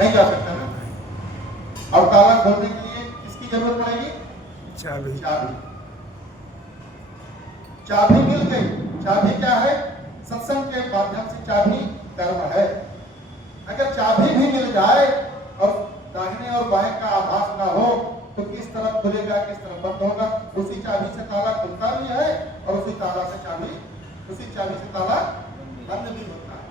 नहीं जा सकता ना। अब ताला खोलने के लिए किसकी जरूरत पड़ेगी? चाबी। चाबी। चाबी मिल गई। चाबी क्या है? सत्संग के माध्यम से चाबी कर्म है। अगर चाबी भी मिल जाए और दाहिने और बाएं का आभास ना हो तो किस तरफ खुलेगा, किस तरफ बंद होगा? उसी चाबी से ताला खुलता भी है और उसी ताला से चाबी, उसी चाबी से ताला बंद भी होता है।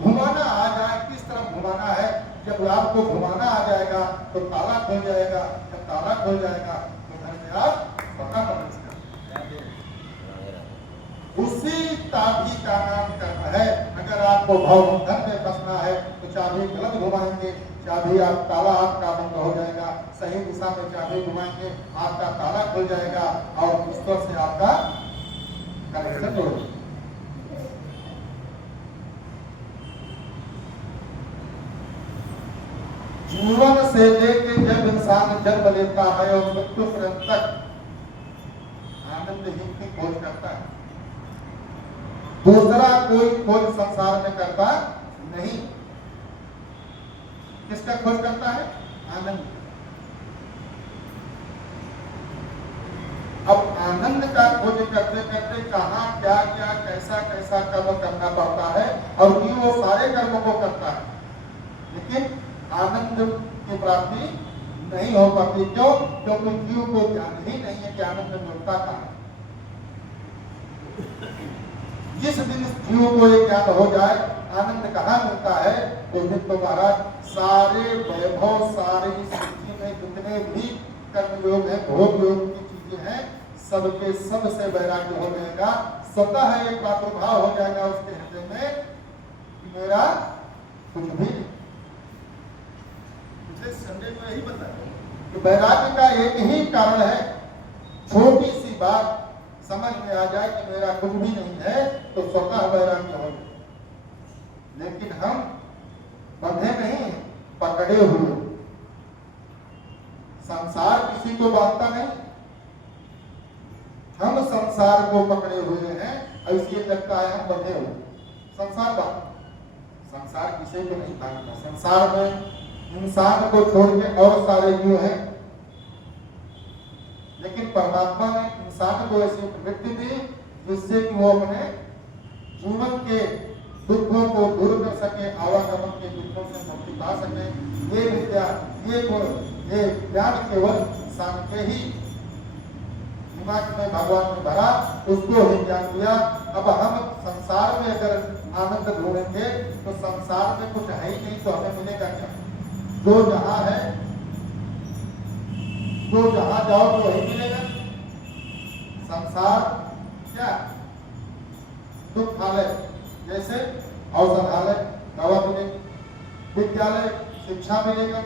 घुमाना आ जाए, किस तरफ घुमाना है? जब आपको घुमाना आ जाएगा तो ताला खुल जाएगा। जब ताला खुल जाएगा तो घर में आप पक्का प्रवेश कर। उसी चाबी का नाम कर्म है। अगर आपको भवबंधन में फंसना है तो चाबी गलत घुमाएंगे, चाबी आप ताला आपका बंद हो जाएगा। सही दिशा में चाबी घुमाएंगे, आपका ताला खुल जाएगा और ईश्वर से आपका कनेक्शन जुड़ जाएगा। जीवन से लेके जब इंसान जन्म लेता है और मृत्यु पर्यंत तक आनंद ही की खोज करता है। दूसरा कोई खोज संसार में करता नहीं। किसका खोज करता है? आनंद। अब आनंद का खोज करते करते कहां क्या क्या कैसा कैसा कर्म करना पड़ता है और क्यों वो सारे कर्मों को करता है, लेकिन आनंद की प्राप्ति नहीं हो पाती। क्यों? क्योंकि जीव को ज्ञान ही नहीं है कि आनंद मिलता कहां है। जिस दिन जीव को ये ज्ञान हो जाए आनंद कहाँ मिलता है, तो दिन तो महाराज सारे वैभव, सारी सृष्टि में जितने भी कर्मयोग है, भोग योग की चीजें हैं, सबके सब से वैराग्य हो जाएगा। स्वतः एक प्रादुर्भाव हो जाएगा उसके हृदय में कि मेरा कुछ भी नहीं। पिछले संडे को यही बताया कि वैराग्य का एक ही कारण है, छोटी सी बात समझ में आ जाए कि मेरा कुछ भी नहीं है तो स्वतः वैराग्य हो जाए। लेकिन हम बंधे नहीं, पकड़े हुए। संसार किसी को बांधता नहीं, हम संसार को पकड़े हुए हैं। ऐसे लगता है हम बंधे हुए। संसार बांध, संसार किसी को नहीं बांधता। संसार में इंसान को छोड़ के और सारे जीव हैं, लेकिन परमात्मा ने इंसान को ऐसी प्रवृत्ति दी जिससे कि वो अपने जीवन के दुखों को दूर कर सके, आवागमन के दुखों से मुक्ति पा सके। ये विद्या, ये गुण, ये ज्ञान केवल इंसान के ही दिमाग में भगवान ने भरा, उसको ही ज्ञान दिया। अब हम संसार में अगर आनंद ढूंढेंगे तो संसार में कुछ है ही नहीं, तो हमें मिलेगा क्या? जो जहां है, तो जहां जाओ तो वही मिलेगा। संसार क्या? दुखालय, जैसे औषधालय दवा मिलेगी, विद्यालय शिक्षा मिलेगा,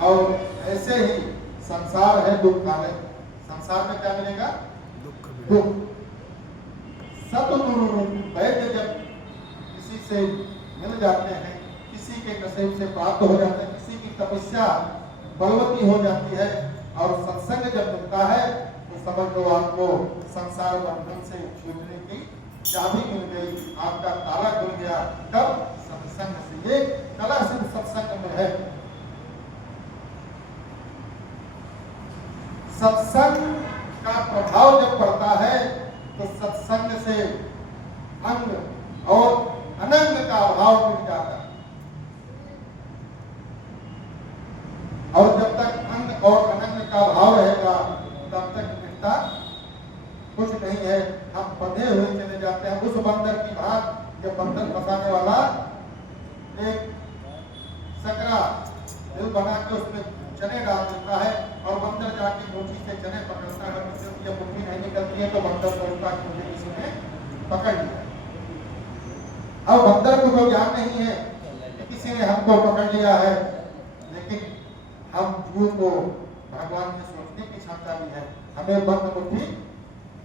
और ऐसे ही संसार है दुखालय। संसार में क्या मिलेगा? दुख। सतगुरु रूपी वैद्य जब किसी से मिल जाते हैं, किसी के नसीब से प्राप्त हो जाते हैं, किसी की तपस्या बलवती हो जाती है और सत्संग जब मिलता है तो समझ लो आपको संसार बंधन से छूटने की चाबी मिल गई, आपका ताला खुल गया। कब? सत्संग से। ये कला सिर्फ सत्संग में है। सत्संग का प्रभाव जब पड़ता है तो सत्संग से अंग और अनंग का अभाव मिट जाता है। और जब तक अंग और अनंग का भाव रहेगा तब तक मिटता कुछ नहीं है। हम बंधे हुए चले जाते हैं। उस बंदर की बात, जब बंदर फंसाने वाला एक सकरा दिल बना के उसमें चने डाल देता है और बंदर जाके मुट्ठी से चने पकड़ता है। जब मुट्ठी नहीं निकलती है तो बंदर सोचता है मुझे किसी ने पकड़ लिया। अब बंदर को तो ज्ञान नहीं है कि किसी ने हमको पकड़ लिया है, लेकिन हम जीव को भगवान ने सोचने की क्षमता भी है। हमें बंद मुट्ठी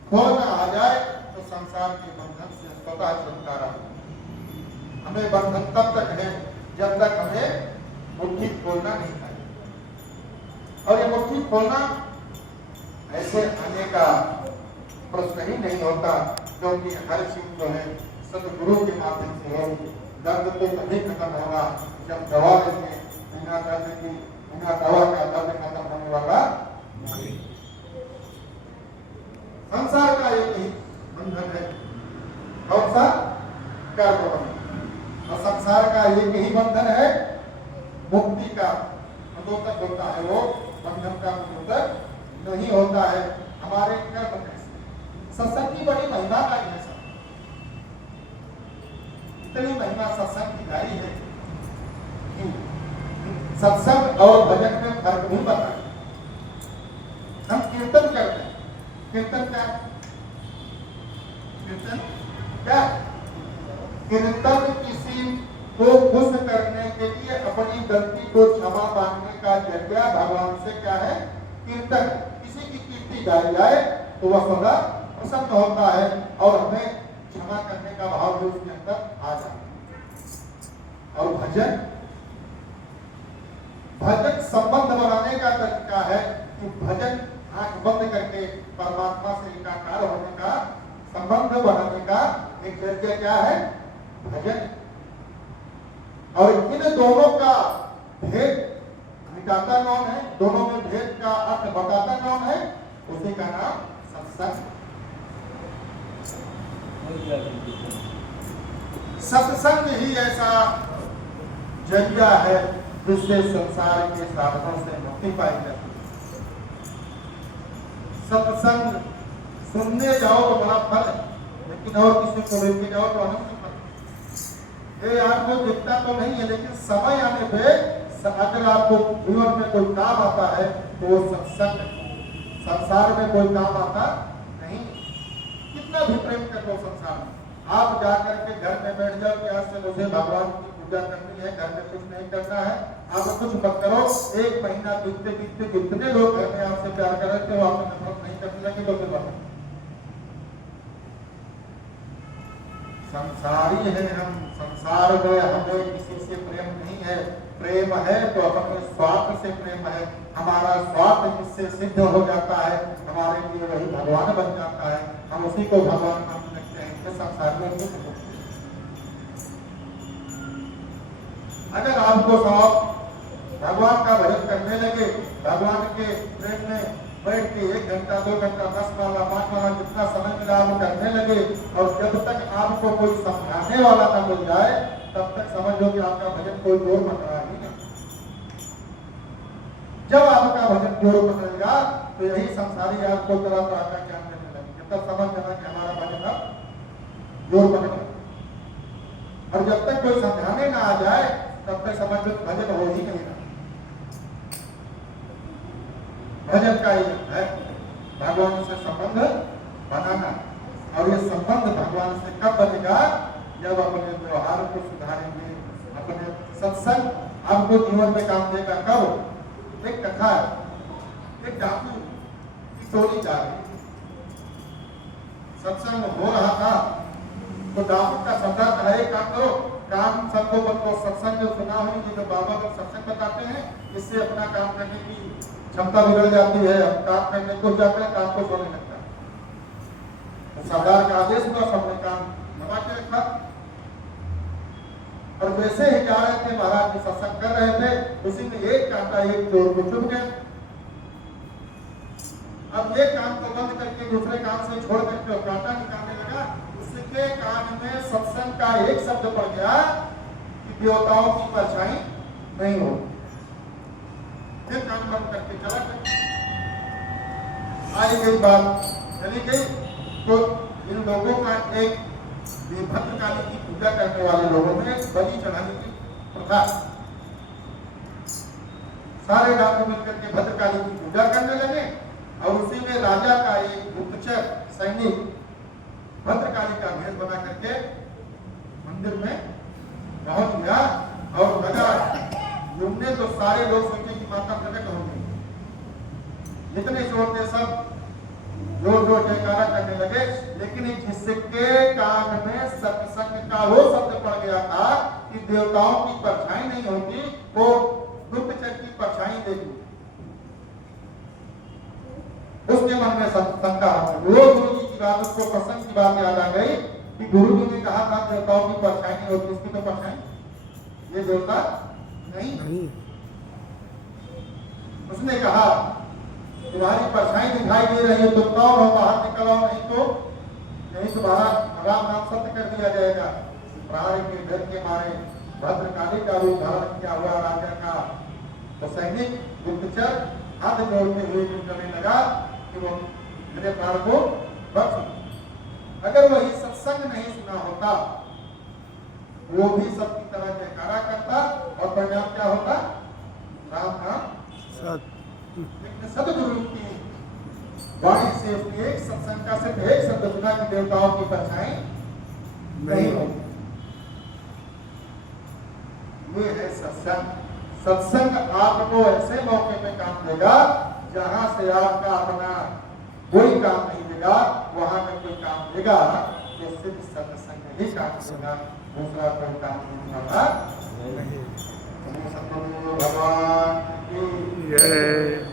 खोलना आ जाए तो संसार के बंधन से स्वतः छुटकारा। हमें बंधन तब तक है जब तक हमें मुट्ठी खोलना नहीं है। और ये मुट्ठी खोलना ऐसे आने का प्रश्न ही नहीं होता, क्योंकि हर चीज जो है सदगुरु के माध्यम से होगी। दर्द तो तभी खत्म होगा जब दवा लेंगे, बिना दर्द की, बिना दवा का दर्द खत्म होने वाला नहीं। संसार का एक ही बंधन है, कौन सा? कर्म बंधन। और संसार का एक ही बंधन है मुक्ति का, मदोतक होता है वो, बंधन का मदोतक नहीं होता है। हमारे कर्म कैसे? सत्संग की बड़ी महिमा का है सब, इतनी महिमा सत्संग की गाई है। सत्संग और भजन में फर्क भी बताए। हम कीर्तन करते हैं, कीर्तन क्या? कीर्तन क्या? कीर्तन किसी को खुश करने के लिए, अपनी गलती को क्षमा मांगने का जरिया भगवान से क्या है? कीर्तन। किसी की कीर्ति गाई जाए तो वह सदा प्रसन्न होता है और हमें क्षमा करने का भाव भी उसके अंदर आ जाता है। और भजन, भजन संबंध बनाने का तरीका है कि भजन आंख बंद करके परमात्मा से एकाकार होने का, संबंध बनाने का एक जरिया क्या है? भजन। और इन दोनों का भेद मिटाता कौन है? दोनों में भेद का अर्थ बताता कौन है? उसी का नाम सत्संग। सत्संग ही ऐसा जरिया है जिससे संसार के साधनों से मुक्ति पाई जाती है। सत्संग सुनने जाओ तो बड़ा फल है, लेकिन और किसी को लेके जाओ तो अनंत फल। ये आपको दिखता तो नहीं है, लेकिन समय आने पे अगर आपको जीवन में कोई काम आता है तो वो सत्संग। संसार में कोई काम आता नहीं। कितना भी प्रेम कर लो संसार में, आप जाकर के घर में बैठ जाओ कि आज से मुझे भगवान की पूजा करनी है, घर में कुछ नहीं करना है, आप कुछ मत करो। एक महीना बीतते बीतते जितने लोग घर में आपसे प्यार कर रहे थे वो आपसे नफरत नहीं करने लगे, तो फिर संसारी है हम। संसार में हमें किसी से प्रेम नहीं है। प्रेम है तो अपने स्वार्थ से प्रेम है। हमारा स्वार्थ जिससे सिद्ध हो जाता है, हमारे लिए वही भगवान बन जाता है, हम उसी को भगवान मान सकते हैं। कि संसार में अगर आपको सब भगवान का भजन करने लगे, भगवान के प्रेम में बैठ के 1 घंटा 2 घंटा 10 वाला 5 वाला जितना समय मिला आप करने लगे, और जब तक आपको कोई समझाने वाला ना मिल जाए तब तक समझ लो कि आपका भजन कोई जोर पकड़ा ही नहीं। जब आपका भजन जोर पकड़ेगा तो यही संसारी आपको तरह तरह का ज्ञान देने लगेंगे, तब समझ लेना कि हमारा भजन अब जोर पकड़ेगा। और जब तक कोई समझाने ना आ जाए तब तक समझ लो भजन हो ही नहीं रहा। भजन का ही है भगवान से संबंध बनाना, और ये संबंध भगवान से कब बनेगा? जब अपने व्यवहार को सुधारेंगे, अपने सत्संग आपको जीवन में काम देगा। कब? एक कथा है, एक डाकू की टोली जा रही, सत्संग हो रहा था तो डाकू का सदा था, एक काम करो, काम सबको बताओ, सत्संग जो सुना होगी जो बाबा लोग सत्संग बताते हैं, इससे अपना काम करने की क्षमता बिगड़ जाती है। अब काम करने को जाते हैं, काम को छोड़ने लगता है। तो सरदार का आदेश हुआ, सबने काम दबा के रखा, और वैसे ही जा रहे थे, महाराज जी सत्संग कर रहे थे, उसी में एक कांटा एक चोर को चुभ गया। अब एक काम को बंद करके दूसरे काम से छोड़ करके कांटा निकालने लगा, उसके कान में सत्संग का एक शब्द पड़ गया कि देवताओं की परछाई नहीं हो। फिर कान बंद करके चला गया। आई गई बात चली गई तो इन लोगों का एक भद्रकाली की पूजा करने वाले लोगों में बलि चढ़ाने की प्रथा, सारे गांव में मिलकर के भद्रकाली की पूजा करने लगे, और उसी में राजा का एक गुप्तचर सैनिक भद्रकाली का भेष बना करके मंदिर में पहुंच गया, और लगा जुमने तो सारे लोग सोचे कि माता प्रकट हो गई, जितने जोर थे सब जोर जोर जयकारा करने लगे। लेकिन जिसके कान में सत्संग का वो शब्द पड़ गया था कि देवताओं की परछाई नहीं होती, वो गुप्तचर की परछाई देखी, उसके मन में शंका, वो गुरु जी की बात, उसको प्रसंग की बात याद आ गई कि कि गुरु जी ने कहा था देवताओं की परछाई नहीं होती, उसकी तो परछाई ये देवता नहीं। उसने कहा तुम्हारी परछाई दिखाई दे रही है, तुम तो बाहर निकल आओ, नहीं तुम्हारा राम नाम सत्य कर दिया जाएगा। प्राण के डर के मारे भद्रकाली का रूप धारण किया हुआ राजा का तो सैनिक गुप्तचर हाथ जोड़ते हुए करने लगा कि वो मेरे प्राण को बख्श। अगर वही सत्संग नहीं सुना होता, वो भी सबकी तरह जयकारा करता और परिणाम क्या होता? राम नाम सदगुरु की वाणी से उसने एक सत्संग का सिर्फ एक शब्द सुना कि देवताओं की परछाई नहीं होगी। ये है सत्संग। सत्संग आपको ऐसे मौके पे काम देगा जहां से आपका अपना कोई काम नहीं देगा, वहां का कोई काम देगा तो सिर्फ सत्संग ही काम देगा, दूसरा कोई काम नहीं होगा।